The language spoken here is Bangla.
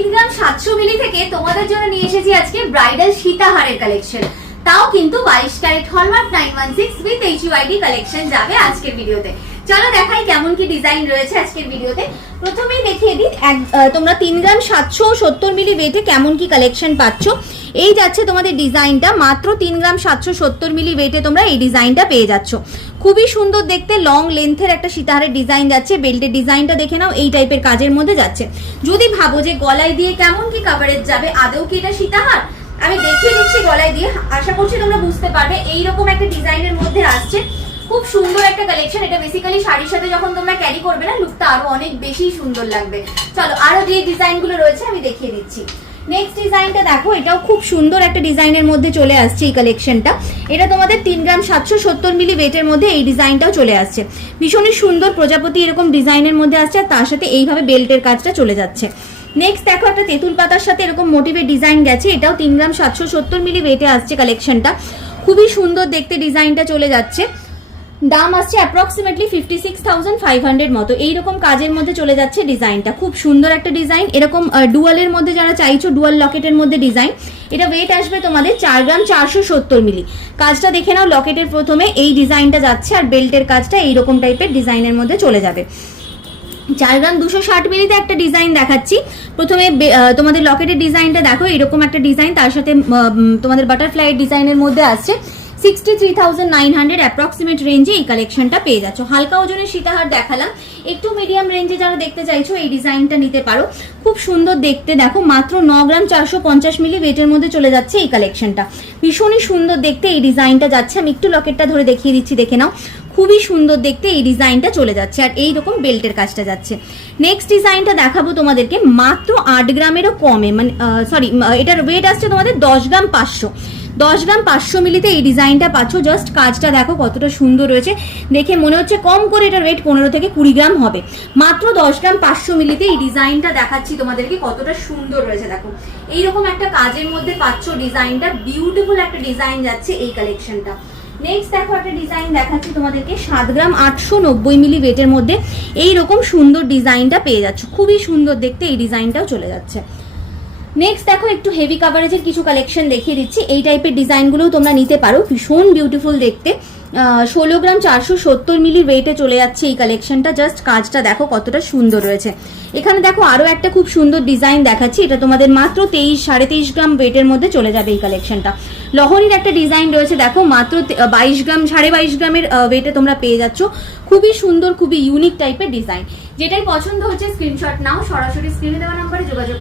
3 গ্রাম 700 মিলি থেকে তোমাদের জন্য নিয়ে এসেছি আজকে ব্রাইডাল সীতাহারের কালেকশন। তাও কিন্তু 22 carat hallmark 916 with HUID collection যাবে আজকের ভিডিওতে। চলো দেখাই কেমন কি ডিজাইন রয়েছে আজকের ভিডিওতে। প্রথমেই দেখিয়ে দিই তোমরা 3 গ্রাম 770 মিলি ওয়েটে কেমন কি কালেকশন পাচ্ছ। এই যাচ্ছে তোমাদের ডিজাইনটা, মাত্র 3 গ্রাম 770 মিলি ওয়েটে তোমরা এই ডিজাইনটা পেয়ে যাচ্ছ। খুবই সুন্দর দেখতে, লং লেন্থের একটা সীতাহারের ডিজাইন যাচ্ছে। বেল্টের ডিজাইনটা দেখে নাও, এই টাইপের কাজের মধ্যে যাচ্ছে। যদি ভাবো যে গলায় দিয়ে কেমন কি কভারেজ যাবে, আদৌ কি এটা সীতাহার, আমি দেখিয়ে দিচ্ছি গলায় দিয়ে, আশা করছি তোমরা বুঝতে পারবে। এইরকম একটা ডিজাইনের মধ্যে আসছে, খুব সুন্দর একটা কালেকশন। এটা বেসিক্যালি শাড়ির সাথে যখন তোমরা ক্যারি করবে না, লুকটা আরো অনেক বেশি সুন্দর লাগবে। চলো আরো যে ডিজাইনগুলো রয়েছে আমি দেখিয়ে দিচ্ছি। নেক্সট ডিজাইনটা দেখো, এটাও খুব সুন্দর একটা ডিজাইনের মধ্যে চলে আসছে এই কালেকশনটা। এটা তোমাদের 3 গ্রাম 770 মিলি ওয়েটের মধ্যে এই ডিজাইনটাও চলে আসছে। ভীষণই সুন্দর প্রজাপতি এরকম ডিজাইনের মধ্যে আসছে, আর তার সাথে এইভাবে বেল্টের কাজটা চলে যাচ্ছে। নেক্সট দেখো, একটা তেঁতুল পাতার সাথে এরকম মোটিভের ডিজাইন গেছে। এটাও 3 গ্রাম 770 মিলি ওয়েটে আসছে কালেকশনটা। খুবই সুন্দর দেখতে ডিজাইনটা চলে যাচ্ছে। দাম আসছে অ্যাপ্রক্সিমেটলি 56,500 মতো। এইরকম কাজের মধ্যে চলে যাচ্ছে ডিজাইনটা। খুব সুন্দর একটা ডিজাইন। এরকম ডুয়ালের মধ্যে যারা চাইছো, ডুয়াল লকেটের মধ্যে ডিজাইন, এটা ওয়েট আসবে তোমাদের 4 গ্রাম 470 মিলি। কাজটা দেখে নাও, লকেটের প্রথমে এই ডিজাইনটা যাচ্ছে, আর বেল্টের কাজটা এইরকম টাইপের ডিজাইনের মধ্যে চলে যাবে। 4 গ্রাম 260 মিলিতে একটা ডিজাইন দেখাচ্ছি। প্রথমে তোমাদের লকেটের ডিজাইনটা দেখো, এরকম একটা ডিজাইন, তার সাথে তোমাদের বাটারফ্লাই ডিজাইনের মধ্যে আসছে। 63,900 অ্যাপ্রক্সিমেট রেঞ্জে এই কালেকশনটা পেয়ে যাচ্ছ। হালকা ওজনের সীতাহার দেখালাম, একটু মিডিয়াম রেঞ্জে যারা দেখতে চাইছো এই ডিজাইনটা নিতে পারো। খুব সুন্দর দেখতে, দেখো মাত্র 9 গ্রাম 450 মিলি ওয়েটের মধ্যে চলে যাচ্ছে এই কালেকশনটা। ভীষণই সুন্দর দেখতে এই ডিজাইনটা যাচ্ছে। আমি একটু লকেটটা ধরে দেখিয়ে দিচ্ছি, দেখে নাও। খুবই সুন্দর দেখতে এই ডিজাইনটা চলে যাচ্ছে, আর এইরকম বেল্টের কাজটা যাচ্ছে। নেক্সট ডিজাইনটা দেখাবো তোমাদেরকে, মাত্র 8 গ্রামেরও কমে, মানে সরি, এটার ওয়েট আসছে তোমাদের 10 গ্রাম 500। 10 গ্রাম 500 মিলিতে এই ডিজাইনটা পাচ্ছ। জাস্ট কাজটা দেখো কতটা সুন্দর রয়েছে, দেখে মনে হচ্ছে কম করে এটার ওয়েট 15 থেকে 20 গ্রাম হবে। মাত্র 10 গ্রাম 500 মিলিতে এই ডিজাইনটা দেখাচ্ছি তোমাদেরকে, কতটা সুন্দর রয়েছে দেখো। এইরকম একটা কাজের মধ্যে পাচ্ছ ডিজাইনটা। বিউটিফুল একটা ডিজাইন যাচ্ছে এই কালেকশনটা। নেক্সট দেখো, একটা ডিজাইন দেখাচ্ছি তোমাদেরকে 7 গ্রাম 890 মিলি ওয়েটের মধ্যে এইরকম সুন্দর ডিজাইনটা পেয়ে যাচ্ছ। খুবই সুন্দর দেখতে এই ডিজাইনটাও চলে যাচ্ছে। নেক্সট দেখো, একটু হেভি কাভারেজের কিছু কালেকশন দেখিয়ে দিচ্ছি। এই টাইপের ডিজাইনগুলোও তোমরা নিতে পারো, ভীষণ বিউটিফুল দেখতে। 16 গ্রাম 470 মিলি ওয়েটে চলে যাচ্ছে এই কালেকশনটা। জাস্ট কাজটা দেখো কতটা সুন্দর রয়েছে। এখানে দেখো আরো একটা খুব সুন্দর ডিজাইন দেখাচ্ছি। এটা তোমাদের মাত্র 23-23.5 গ্রাম ওয়েটের মধ্যে চলে যাবে এই কালেকশনটা। লহরির একটা ডিজাইন রয়েছে দেখো, মাত্র 22 গ্রাম 22.5 গ্রামের ওয়েটে তোমরা পেয়ে যাচ্ছ। খুবই সুন্দর, খুবই ইউনিক টাইপের ডিজাইন। যেটাই পছন্দ হচ্ছে স্ক্রিনশট নাও, সরাসরি স্ক্রিনে দেওয়া নাম্বারে যোগাযোগ